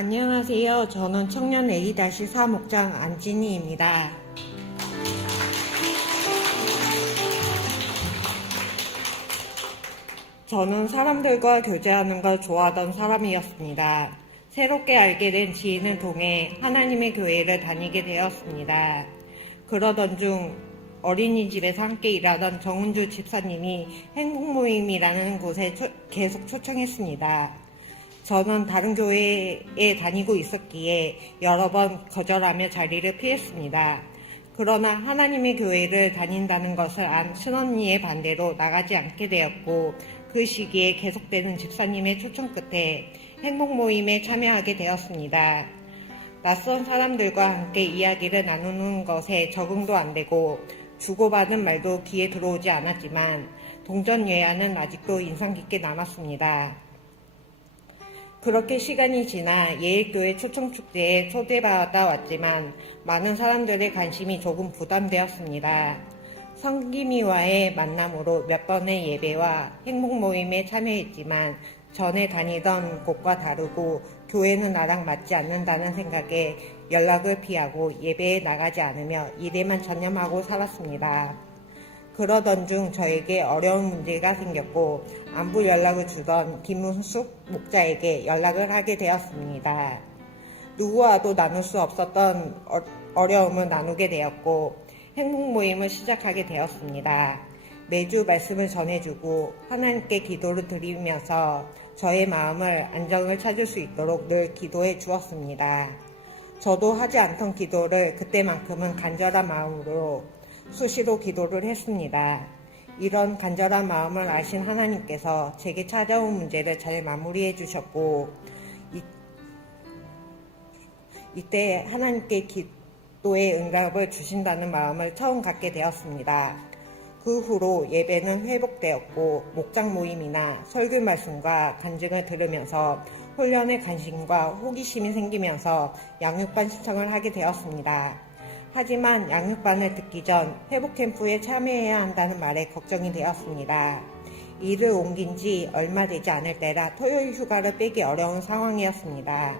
안녕하세요. 저는 청년 A-4 목장 안진희입니다. 저는 사람들과 교제하는 걸 좋아하던 사람이었습니다. 새롭게 알게 된 지인을 통해 하나님의 교회를 다니게 되었습니다. 그러던 중 어린이집에서 함께 일하던 정은주 집사님이 행복모임이라는 곳에 계속 초청했습니다. 저는 다른 교회에 다니고 있었기에 여러 번 거절하며 자리를 피했습니다. 그러나 하나님의 교회를 다닌다는 것을 안 친언니의 반대로 나가지 않게 되었고, 그 시기에 계속되는 집사님의 초청 끝에 행복모임에 참여하게 되었습니다. 낯선 사람들과 함께 이야기를 나누는 것에 적응도 안 되고 주고받은 말도 귀에 들어오지 않았지만 동전 예화는 아직도 인상 깊게 남았습니다. 그렇게 시간이 지나 예일교회 초청축제에 초대받아 왔지만 많은 사람들의 관심이 조금 부담되었습니다. 성김이와의 만남으로 몇 번의 예배와 행복모임에 참여했지만 전에 다니던 곳과 다르고 교회는 나랑 맞지 않는다는 생각에 연락을 피하고 예배에 나가지 않으며 일에만 전념하고 살았습니다. 그러던 중 저에게 어려운 문제가 생겼고 안부 연락을 주던 김은숙 목자에게 연락을 하게 되었습니다. 누구와도 나눌 수 없었던 어려움을 나누게 되었고 행복모임을 시작하게 되었습니다. 매주 말씀을 전해주고 하나님께 기도를 드리면서 저의 마음을 안정을 찾을 수 있도록 늘 기도해 주었습니다. 저도 하지 않던 기도를 그때만큼은 간절한 마음으로 수시로 기도를 했습니다. 이런 간절한 마음을 아신 하나님께서 제게 찾아온 문제를 잘 마무리해 주셨고 이때 하나님께 기도의 응답을 주신다는 마음을 처음 갖게 되었습니다. 그 후로 예배는 회복되었고 목장 모임이나 설교 말씀과 간증을 들으면서 훈련에 관심과 호기심이 생기면서 양육반 신청을 하게 되었습니다. 하지만 양육반을 듣기 전 회복캠프에 참여해야 한다는 말에 걱정이 되었습니다. 일을 옮긴 지 얼마 되지 않을 때라 토요일 휴가를 빼기 어려운 상황이었습니다.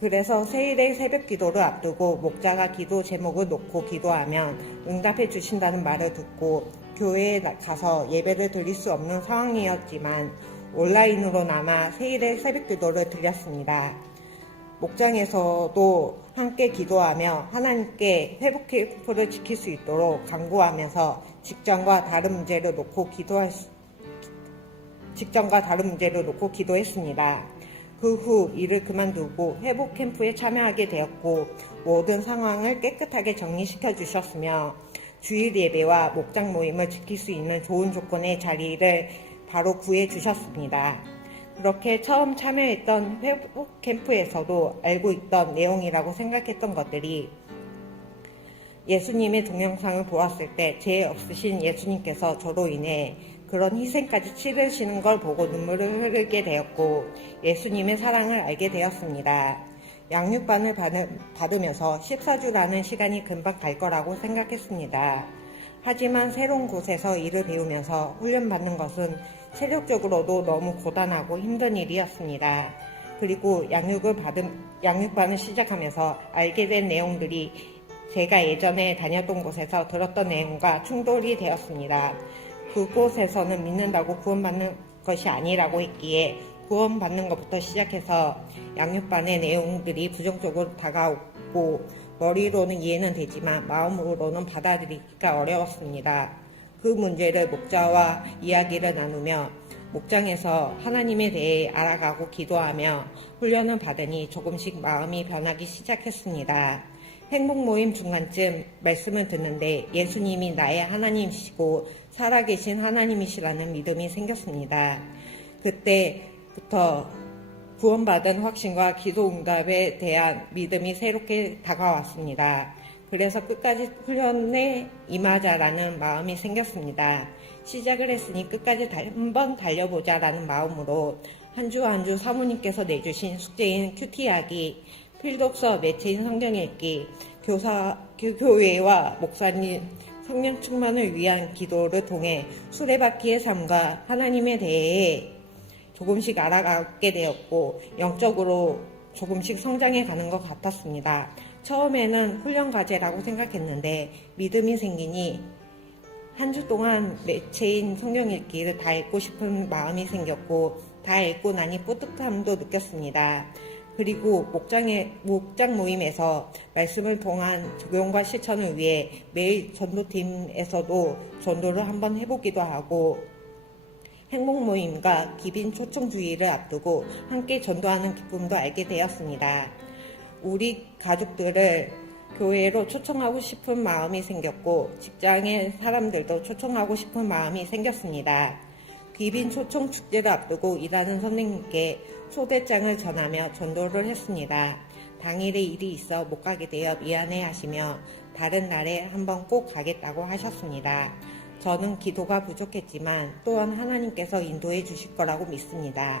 그래서 세일의 새벽 기도를 앞두고 목자가 기도 제목을 놓고 기도하면 응답해 주신다는 말을 듣고 교회에 가서 예배를 드릴 수 없는 상황이었지만 온라인으로나마 세일의 새벽 기도를 드렸습니다. 목장에서도 함께 기도하며 하나님께 회복 캠프를 지킬 수 있도록 간구하면서 직장과 다른 문제를 놓고 기도했습니다. 그 후 일을 그만두고 회복 캠프에 참여하게 되었고 모든 상황을 깨끗하게 정리시켜 주셨으며 주일 예배와 목장 모임을 지킬 수 있는 좋은 조건의 자리를 바로 구해 주셨습니다. 그렇게 처음 참여했던 회복 캠프에서도 알고 있던 내용이라고 생각했던 것들이 예수님의 동영상을 보았을 때 죄 없으신 예수님께서 저로 인해 그런 희생까지 치르시는 걸 보고 눈물을 흐르게 되었고 예수님의 사랑을 알게 되었습니다. 양육반을 받으면서 14주라는 시간이 금방 갈 거라고 생각했습니다. 하지만 새로운 곳에서 일을 배우면서 훈련받는 것은 체력적으로도 너무 고단하고 힘든 일이었습니다. 그리고 양육반을 시작하면서 알게 된 내용들이 제가 예전에 다녔던 곳에서 들었던 내용과 충돌이 되었습니다. 그곳에서는 믿는다고 구원받는 것이 아니라고 했기에 구원받는 것부터 시작해서 양육반의 내용들이 부정적으로 다가오고 머리로는 이해는 되지만 마음으로는 받아들이기가 어려웠습니다. 그 문제를 목자와 이야기를 나누며 목장에서 하나님에 대해 알아가고 기도하며 훈련을 받으니 조금씩 마음이 변하기 시작했습니다. 행복모임 중간쯤 말씀을 듣는데 예수님이 나의 하나님이시고 살아계신 하나님이시라는 믿음이 생겼습니다. 그때부터 구원받은 확신과 기도 응답에 대한 믿음이 새롭게 다가왔습니다. 그래서 끝까지 훈련에 임하자라는 마음이 생겼습니다. 시작을 했으니 끝까지 한번 달려보자라는 마음으로 한 주 한 주 사모님께서 내주신 숙제인 큐티하기, 필독서 매체인 성경 읽기, 교회와 목사님 성령 충만을 위한 기도를 통해 수레바퀴의 삶과 하나님에 대해 조금씩 알아가게 되었고 영적으로 조금씩 성장해 가는 것 같았습니다. 처음에는 훈련 과제라고 생각했는데 믿음이 생기니 한 주 동안 매체인 성경 읽기를 다 읽고 싶은 마음이 생겼고 다 읽고 나니 뿌듯함도 느꼈습니다. 그리고 목장 모임에서 말씀을 통한 적용과 실천을 위해 매일 전도팀에서도 전도를 한번 해보기도 하고 행복 모임과 기빈 초청 주의를 앞두고 함께 전도하는 기쁨도 알게 되었습니다. 우리 가족들을 교회로 초청하고 싶은 마음이 생겼고 직장의 사람들도 초청하고 싶은 마음이 생겼습니다. 귀빈 초청 축제를 앞두고 일하는 선생님께 초대장을 전하며 전도를 했습니다. 당일에 일이 있어 못 가게 되어 미안해 하시며 다른 날에 한번 꼭 가겠다고 하셨습니다. 저는 기도가 부족했지만 또한 하나님께서 인도해 주실 거라고 믿습니다.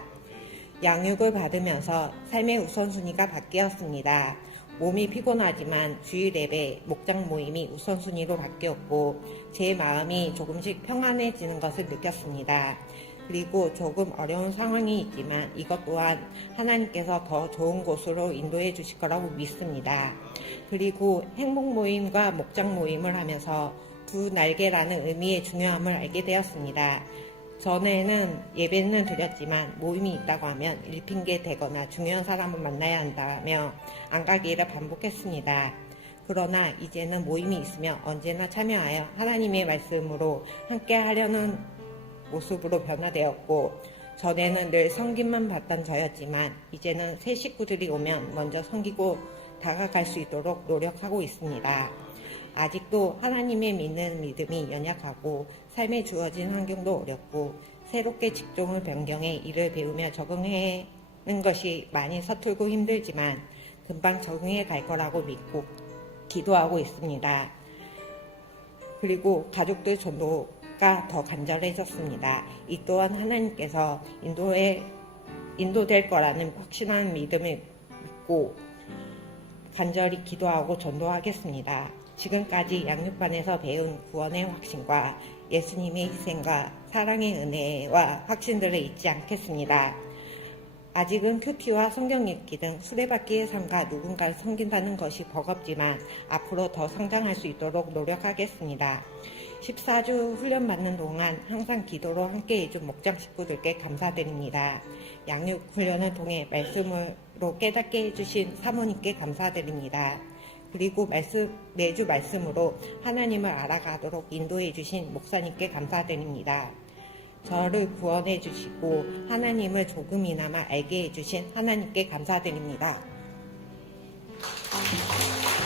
양육을 받으면서 삶의 우선순위가 바뀌었습니다. 몸이 피곤하지만 주일 예배, 목장 모임이 우선순위로 바뀌었고 제 마음이 조금씩 평안해지는 것을 느꼈습니다. 그리고 조금 어려운 상황이 있지만 이것 또한 하나님께서 더 좋은 곳으로 인도해 주실 거라고 믿습니다. 그리고 행복 모임과 목장 모임을 하면서 두 날개라는 의미의 중요함을 알게 되었습니다. 전에는 예배는 드렸지만 모임이 있다고 하면 일핑계 되거나 중요한 사람을 만나야 한다며 안 가기를 반복했습니다. 그러나 이제는 모임이 있으면 언제나 참여하여 하나님의 말씀으로 함께 하려는 모습으로 변화되었고 전에는 늘 섬김만 받던 저였지만 이제는 새 식구들이 오면 먼저 섬기고 다가갈 수 있도록 노력하고 있습니다. 아직도 하나님의 믿는 믿음이 연약하고 삶에 주어진 환경도 어렵고 새롭게 직종을 변경해 일을 배우며 적응하는 것이 많이 서툴고 힘들지만 금방 적응해 갈 거라고 믿고 기도하고 있습니다. 그리고 가족들 전도가 더 간절해졌습니다. 이 또한 하나님께서 인도될 거라는 확신한 믿음을 믿고 간절히 기도하고 전도하겠습니다. 지금까지 양육반에서 배운 구원의 확신과 예수님의 희생과 사랑의 은혜와 확신들을 잊지 않겠습니다. 아직은 큐티와 성경 읽기 등 수레바퀴의 삶과 누군가를 섬긴다는 것이 버겁지만 앞으로 더 성장할 수 있도록 노력하겠습니다. 14주 훈련받는 동안 항상 기도로 함께 해준 목장 식구들께 감사드립니다. 양육 훈련을 통해 말씀으로 깨닫게 해주신 사모님께 감사드립니다. 그리고 매주 말씀으로 하나님을 알아가도록 인도해 주신 목사님께 감사드립니다. 저를 구원해 주시고 하나님을 조금이나마 알게 해 주신 하나님께 감사드립니다.